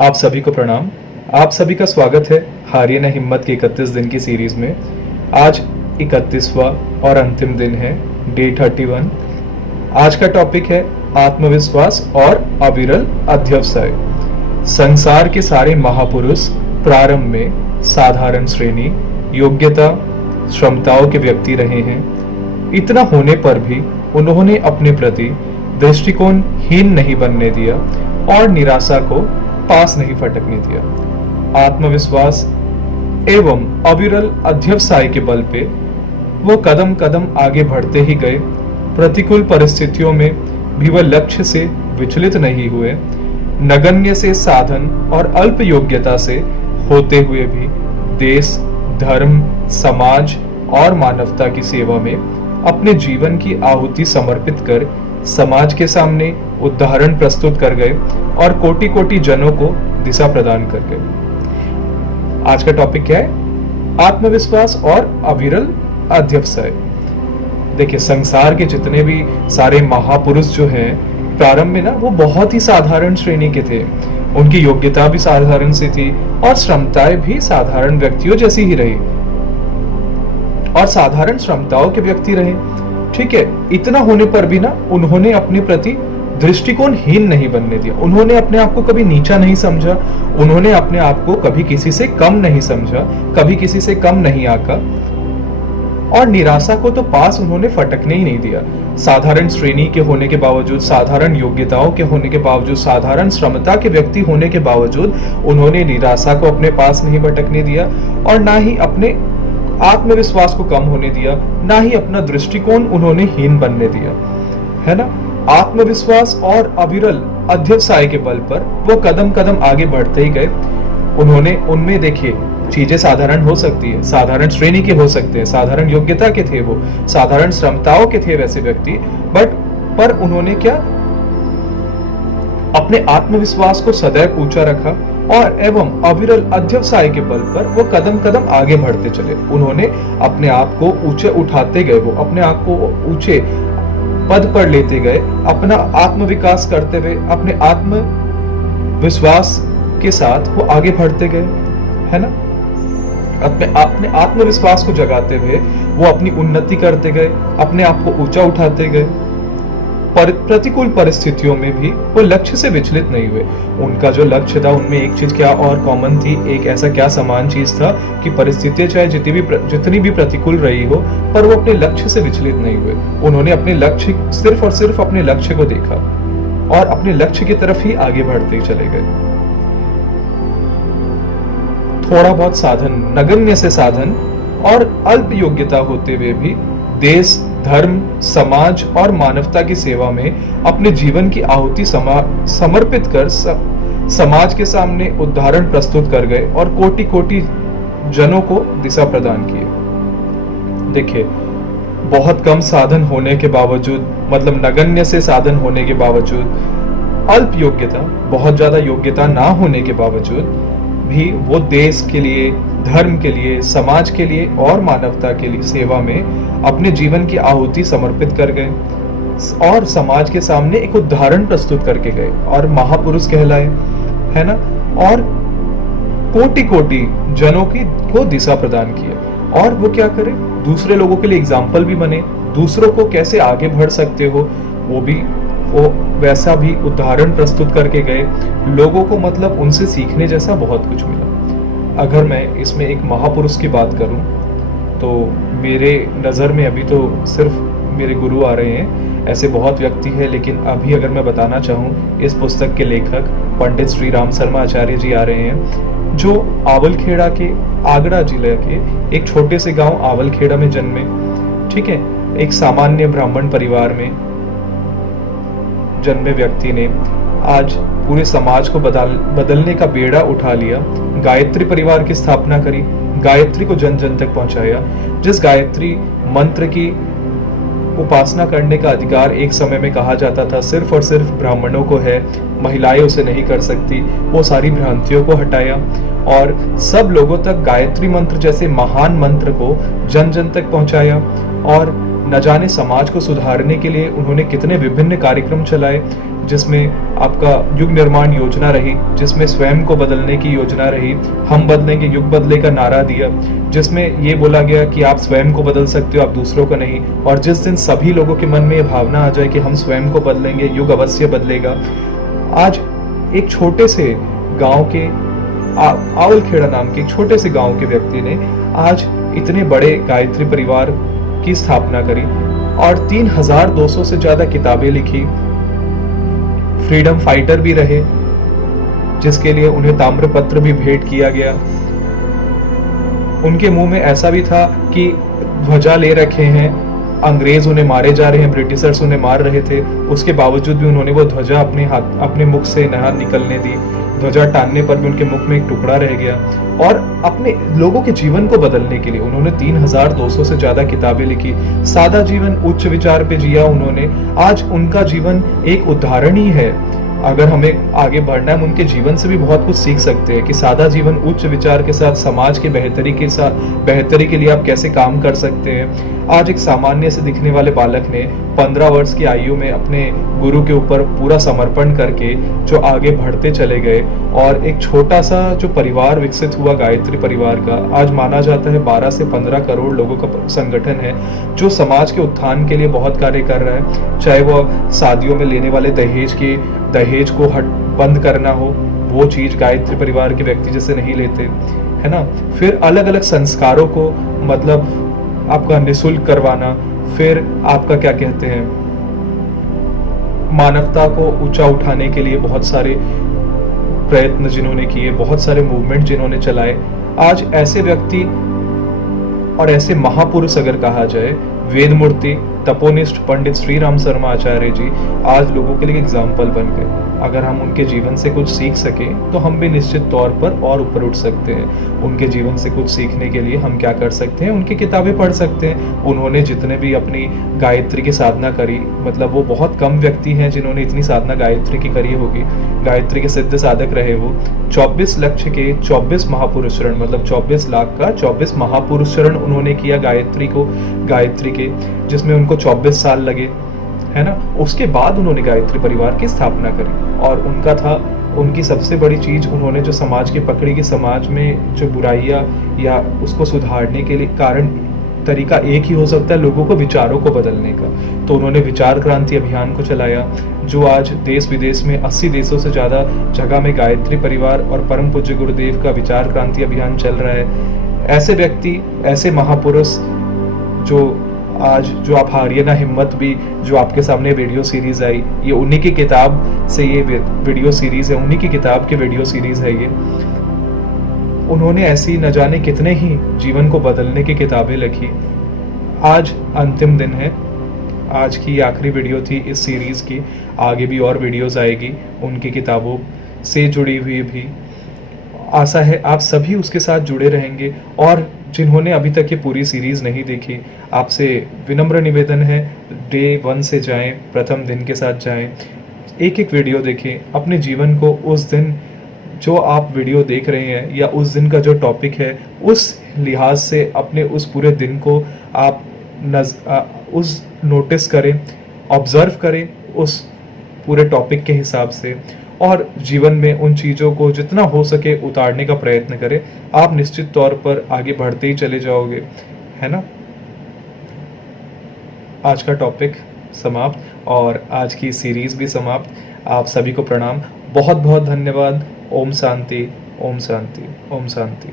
आप सभी को प्रणाम। आप सभी का स्वागत है हारिए न हिम्मत की 31 दिन की सीरीज में। आज 31वां और अंतिम दिन है, डे 31। आज का टॉपिक है आत्मविश्वास और अविरल अध्यवसाय। संसार के सारे महापुरुष प्रारंभ में साधारण श्रेणी, योग्यता, क्षमताओं के व्यक्ति रहे हैं। इतना होने पर भी उन्होंने अपने प्रति दृष्टिकोण हीन नहीं बनने दिया और निराशा को पास नहीं फटकने दिया। आत्मविश्वास एवं अविरल अध्यवसाय के बल पे वो कदम कदम आगे बढ़ते ही गए। प्रतिकूल परिस्थितियों में भी वह लक्ष्य से विचलित नहीं हुए। नगण्य से साधन और अल्प योग्यता से होते हुए भी देश, धर्म, समाज और मानवता की सेवा में अपने जीवन की आहुति समर्पित कर समाज के सामने उदाहरण प्रस्तुत कर गए और कोटि कोटि जनों को दिशा प्रदान कर गए। आज का टॉपिक क्या है? आत्मविश्वास और अविरल अध्यवसाय। देखिए, संसार के जितने भी सारे महापुरुष जो हैं, प्रारंभ में ना वो बहुत ही साधारण श्रेणी के थे। उनकी योग्यता भी साधारण सी थी और क्षमताएं भी साधारण व्यक्तियों जैसी ही रही और साधारण क्षमताओं के व्यक्ति रहे। ठीक है, इतना होने पर भी ना उन्होंने अपने प्रति दृष्टिकोण हीन नहीं बनने दिया। उन्होंने अपने आप को कभी नीचा नहीं समझा। उन्होंने अपने आप को कभी किसी से कम नहीं समझा, कभी किसी से कम नहीं आका और निराशा को तो पास उन्होंने फटकने ही नहीं दिया। साधारण श्रेणी के होने के बावजूद, साधारण योग्यताओं के होने के बावजूद, साधारण क्षमता के व्यक्ति होने के बावजूद उन्होंने निराशा को अपने पास नहीं भटकने दिया और ना ही अपने आत्मविश्वास को कम होने दिया, ना ही अपना दृष्टिकोण उन्होंने हीन बनने दिया, है ना। आत्मविश्वास और अविरल अध्यवसाय के बल पर वो कदम कदम आगे बढ़ते ही गए। उन्होंने उनमें देखिए, चीजें साधारण हो सकती है, साधारण श्रेणी के हो सकते हैं, साधारण योग्यता के थे, वो साधारण क्षमताओं के थे वैसे व्यक्ति, पर उन्होंने क्या, अपने आत्मविश्वास को सदैव ऊंचा रखा और एवं अविरल अध्यवसाय के बल पर वो कदम कदम आगे बढ़ते चले। उन्होंने अपने आप को ऊंचे उठाते गए, वो अपने आप को ऊंचे पद पर लेते गए, अपना आत्म विकास करते हुए अपने आत्मविश्वास के साथ वो आगे बढ़ते गए, है ना। अपने आत्मविश्वास को जगाते हुए वो अपनी उन्नति करते गए, अपने आप को ऊंचा उठाते गए। प्रतिकूल परिस्थितियों में भी वो लक्ष्य से विचलित नहीं हुए। उनका जो लक्ष्य था, उनमें एक चीज क्या और कॉमन थी, एक ऐसा क्या समान चीज था कि परिस्थितियां चाहे जितनी भी प्रतिकूल रही हो, पर वो अपने लक्ष्य से विचलित नहीं हुए। उन्होंने अपने लक्ष्य, सिर्फ और सिर्फ अपने लक्ष्य को देखा और अपने लक्ष्य की तरफ ही आगे बढ़ते चले गए। थोड़ा बहुत साधन, नगण्य से साधन और अल्प योग्यता होते हुए भी देश, धर्म, समाज और मानवता की सेवा में अपने जीवन की आहुति समर्पित कर समाज के सामने उदाहरण प्रस्तुत कर गए और कोटि कोटि जनों को दिशा प्रदान किए। देखिए, बहुत कम साधन होने के बावजूद, मतलब नगण्य से साधन होने के बावजूद, अल्प योग्यता, बहुत ज्यादा योग्यता ना होने के बावजूद भी वो देश के लिए, धर्म के लिए, समाज के लिए और मानवता के लिए सेवा में अपने जीवन की आहुति समर्पित कर गए और समाज के सामने एक उदाहरण प्रस्तुत करके गए और महापुरुष कहलाए, है ना। और कोटि कोटि जनों को दिशा प्रदान किया और वो क्या करे, दूसरे लोगों के लिए एग्जाम्पल भी बने। दूसरों को कैसे आगे बढ़ सकते हो वो वैसा भी उदाहरण प्रस्तुत करके गए। लोगों को मतलब उनसे सीखने जैसा बहुत कुछ मिला। अगर मैं इसमें एक महापुरुष की बात करूं तो मेरे नज़र में अभी तो सिर्फ मेरे गुरु आ रहे हैं। ऐसे बहुत व्यक्ति हैं, लेकिन अभी अगर मैं बताना चाहूँ, इस पुस्तक के लेखक पंडित श्री राम शर्मा आचार्य जी आ रहे हैं, जो आवलखेड़ा के, आगरा जिले के एक छोटे से गांव आवलखेड़ा में जन्मे। ठीक है, एक सामान्य ब्राह्मण परिवार में जन्मे व्यक्ति ने आज पूरे समाज को बदलने का बेड़ा उठा लिया। गायत्री परिवार की स्थापना करी, गायत्री को जन जन तक पहुंचाया। जिस गायत्री मंत्र की उपासना करने का अधिकार एक समय में कहा जाता था सिर्फ और सिर्फ ब्राह्मणों को है, महिलाएं उसे नहीं कर सकती, वो सारी भ्रांतियों को हटाया और सब लोगों तक गायत्री मंत्र जैसे महान मंत्र को जन जन तक पहुंचाया। और न जाने समाज को सुधारने के लिए उन्होंने कितने विभिन्न कार्यक्रम चलाए, जिसमें आपका युग निर्माण योजना रही, जिसमें स्वयं को बदलने की योजना रही, हम बदलेंगे युग बदले का नारा दिया, जिसमें ये बोला गया कि आप स्वयं को बदल सकते हो, आप दूसरों को नहीं। और जिस दिन सभी लोगों के मन में ये भावना आ जाए कि हम स्वयं को बदलेंगे, युग अवश्य बदलेगा। आज एक छोटे से गांव के आवलखेड़ा नाम के एक छोटे से गांव के व्यक्ति ने आज इतने बड़े गायत्री परिवार की स्थापना करी और 3200 से ज्यादा किताबें लिखी, फ्रीडम फाइटर भी रहे, जिसके लिए उन्हें ताम्रपत्र भी भेंट किया गया। उनके मुंह में ऐसा भी था कि ध्वजा ले रखे हैं, अंग्रेज उन्हें मारे जा रहे हैं, ब्रिटिशर्स उन्हें मार रहे थे, उसके बावजूद भी उन्होंने वो ध्वजा अपने मुख से नहीं निकलने दी। ध्वजा टानने पर भी उनके मुख में एक टुकड़ा रह गया। और अपने लोगों के जीवन को बदलने के लिए उन्होंने 3200 से ज्यादा किताबें लिखी, सादा जीवन उच्च विचार पे जिया उन्होंने। आज उनका जीवन एक उदाहरण ही है। अगर हमें आगे बढ़ना है, हम उनके जीवन से भी बहुत कुछ सीख सकते हैं कि सादा जीवन उच्च विचार के साथ समाज के बेहतरी के लिए आप कैसे काम कर सकते हैं। आज एक सामान्य से दिखने वाले बालक ने 15 वर्ष की आयु में अपने गुरु के ऊपर पूरा समर्पण करके जो आगे बढ़ते चले गए और एक छोटा सा जो परिवार विकसित हुआ गायत्री परिवार का, आज माना जाता है 12 से 15 करोड़ लोगों का संगठन है जो समाज के उत्थान के लिए बहुत कार्य कर रहा है। चाहे वो शादियों में लेने वाले दहेज को बंद करना हो, वो चीज गायत्री परिवार के व्यक्ति जैसे नहीं लेते, है ना। फिर अलग अलग संस्कारों को मतलब आपका निःशुल्क करवाना, फिर आपका क्या कहते हैं, मानवता को ऊंचा उठाने के लिए बहुत सारे प्रयत्न जिन्होंने किए, बहुत सारे मूवमेंट जिन्होंने चलाए। आज ऐसे व्यक्ति और ऐसे महापुरुष अगर कहा जाए, वेदमूर्ति तपोनिष्ठ पंडित श्री राम शर्मा आचार्य जी आज लोगों के लिए एग्जाम्पल बन गए। अगर हम उनके जीवन से कुछ सीख सके तो हम भी निश्चित तौर पर और ऊपर उठ सकते हैं। उनके जीवन से कुछ सीखने के लिए हम क्या कर सकते हैं, उनकी किताबें पढ़ सकते हैं। उन्होंने जितने भी अपनी गायत्री की साधना करी, मतलब वो बहुत कम व्यक्ति हैं जिन्होंने इतनी साधना गायत्री की करी होगी। गायत्री के सिद्ध साधक रहे वो। 24 लक्ष्य के 24 महापुरुष चरण, मतलब 24 लाख का 24 महापुरुष चरण उन्होंने किया गायत्री के, जिसमें उनको 24 साल लगे, है ना। उसके बाद उन्होंने गायत्री परिवार की स्थापना करी और उनकी सबसे बड़ी चीज, उन्होंने जो समाज की पकड़ी कि समाज में जो बुराइयां या उसको सुधारने के लिए तरीका एक ही हो सकता है, लोगों को विचारों को बदलने का। तो उन्होंने विचार क्रांति अभियान को चलाया, जो आज देश विदेश में 80 देशों से ज्यादा जगह में गायत्री परिवार और परम पूज्य गुरुदेव का विचार क्रांति अभियान चल रहा है। ऐसे व्यक्ति, ऐसे महापुरुष जो आप हारिए ना हिम्मत भी जो आपके सामने वीडियो सीरीज आई, ये उन्हीं की किताब से ये वीडियो सीरीज है, उन्हीं की किताब की वीडियो सीरीज है ये। उन्होंने ऐसी न जाने कितने ही जीवन को बदलने की किताबें लिखी। आज अंतिम दिन है, आज की आखिरी वीडियो थी इस सीरीज की। आगे भी और वीडियोस आएगी उनकी किताबों से जुड़ी हुई भी। आशा है आप सभी उसके साथ जुड़े रहेंगे। और जिन्होंने अभी तक ये पूरी सीरीज नहीं देखी, आपसे विनम्र निवेदन है, डे 1 से जाएं, प्रथम दिन के साथ जाएं, एक एक वीडियो देखें। अपने जीवन को उस दिन जो आप वीडियो देख रहे हैं या उस दिन का जो टॉपिक है, उस लिहाज से अपने उस पूरे दिन को आप उस नोटिस करें, ऑब्जर्व करें उस पूरे टॉपिक के हिसाब से, और जीवन में उन चीज़ों को जितना हो सके उतारने का प्रयत्न करें। आप निश्चित तौर पर आगे बढ़ते ही चले जाओगे, है ना। आज का टॉपिक समाप्त और आज की सीरीज भी समाप्त। आप सभी को प्रणाम, बहुत बहुत धन्यवाद। ओम शांति, ओम शांति, ओम शांति।